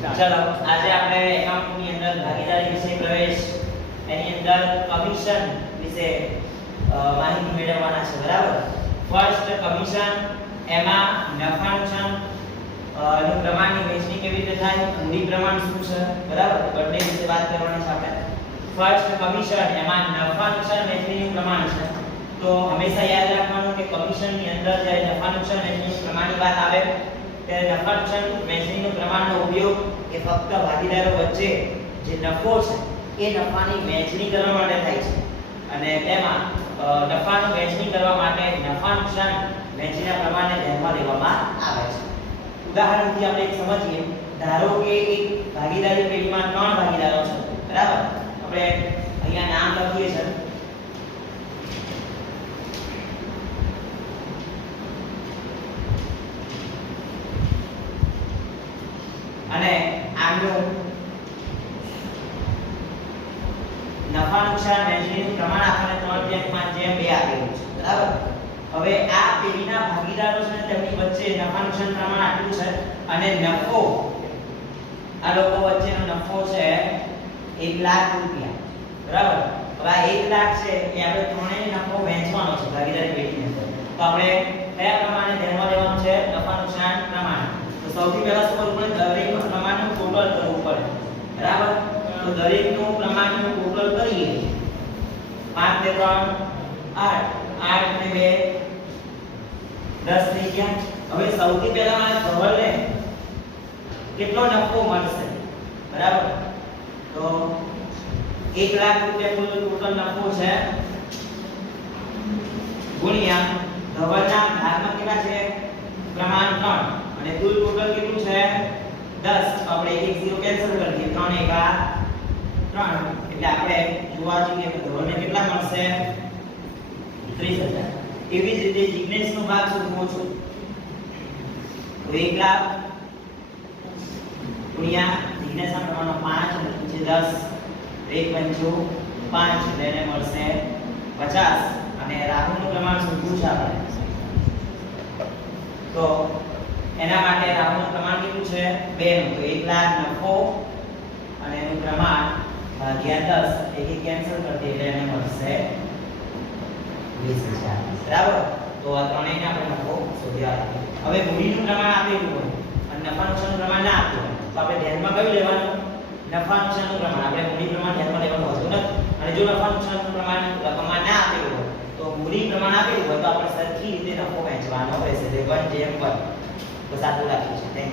ચલો, આજે આપણે એકાઉન્ટની અંદર ભાગીદારી વિશે પ્રવેશ, એની અંદર કમિશન વિશે માહિતી મેળવવાના છે, બરાબર? ફર્સ્ટ કમિશન, એમાં નફા નુકસાનનું પ્રમાણની વહેંચણી કેવી રીતે થાય, મૂડી પ્રમાણ શું છે, બરાબર? બંને વિશે વાત કરવાની છે આપણે. ફર્સ્ટ કમિશન, એમાં નફા નુકસાન વહેંચણીનું પ્રમાણ છે. તો હંમેશા યાદ રાખવાનું કે કમિશનની અંદર જ્યારે નફા નુકસાન વહેંચણીનું પ્રમાણની વાત આવે ત્યારે નફા નુકસાન વહેંચણીનું પ્રમાણનો ઉપયોગ એ ફક્ત ભાગીદારો વચ્ચે જે નફો છે, એ નફાની વહેંચણી કરવા માટે થાય છે. અને તેમાં નફાનું વહેંચણી કરવા માટે નફા નુકસાન વહેંચણીના પ્રમાણને ધ્યાનમાં લેવામાં આવે છે. ઉદાહરણથી આપણે એક સમજીએ. ધારો કે એક ભાગીદારી પેઢીમાં ત્રણ ભાગીદારો છે. બરાબર? આપણે અહીંયા નામ લખીએ છીએ અને આમનું નફા નુકસાન વહેંચણીનું પ્રમાણ આપણને ત્રણ જેમ પાંચ જેમ બે આપેલું છે, બરાબર? હવે આ પેઢીના ભાગીદારો છે તેમની વચ્ચે નફા નુકસાન પ્રમાણ આટલું છે અને નફો, આ લોકો વચ્ચેનો નફો છે એક લાખ રૂપિયા, બરાબર? હવે આ એક લાખ છે એ આપણે ત્રણેય નફો વહેંચવાનો છે ભાગીદારી પેઢીની તો આપણે કયા પ્રમાણે ધ્યાનમાં લેવાનું છે? નફા નુકસાન પ્રમાણ. તો સૌથી પહેલા શું કરવું પડે દરેકનું પ્રમાણનું કરવું પડે. બરાબર? તો દરેકનું પ્રમાણનું ટોટલ કરીએ. 5 ને 3 8 8 ને 2 10 થઈ ગયા. હવે સૌથી પહેલા મારે ધવલને કેટલો નફો મળશે? બરાબર? તો 1 લાખ રૂપિયા કુલ ટોટલ નફો છે. ગુણ્યા ધવલના ભાગમાં કેટલા છે? પ્રમાણ 3 અને કુલ ટોટલ કેટલું છે? 10 તો આપણે એક એક ઝીરો કેન્સલ કરી દઈએ. 3 એકા 3 એટલે આપણે જોવા જઈએ તો ધોરણને કેટલા મળશે? 30000 એવી જ રીતે જિગ્નેશનો ભાગ શોધવો છે? તો 1 લાખ ગુણ્યા પ્રમાણમાં 5 અને નીચે 10 એક પંચું. 5 એટલે એને મળશે 50 અને રાહુલનું પ્રમાણ શોધવું છે આપણે તો એના માટે પ્રમાણ કેટલું છે 2 નું. તો 1 અને એનું પ્રમાણ ભાગ્યા 10 એક કેન્સલ કરતી એટલે એને મળશે 20000 બરાબર? તો આ ત્રણેયને આપણે નફો શોધી આપીએ. હવે મૂડીનું પ્રમાણ આપેલું હોય અને નફા નુકસાનનું પ્રમાણ ના આપ્યું તો આપણે ધ્યાનમાં કયું લેવાનું? નફા નુકસાનનું પ્રમાણ. આપણે મૂડી પ્રમાણ ધ્યાનમાં લેવાનું હોતું નથી. અને જો નફા નુકસાનનું પ્રમાણ રકમમાં ના આપેલું હોય, તો મૂડી પ્રમાણ આપેલું હોય, તો આપણે સરખી રીતે નફો વહેંચવાનો રહેશે. જે વન જેમ 1 બસ આટલું રાખીએ છીએ. Thank you.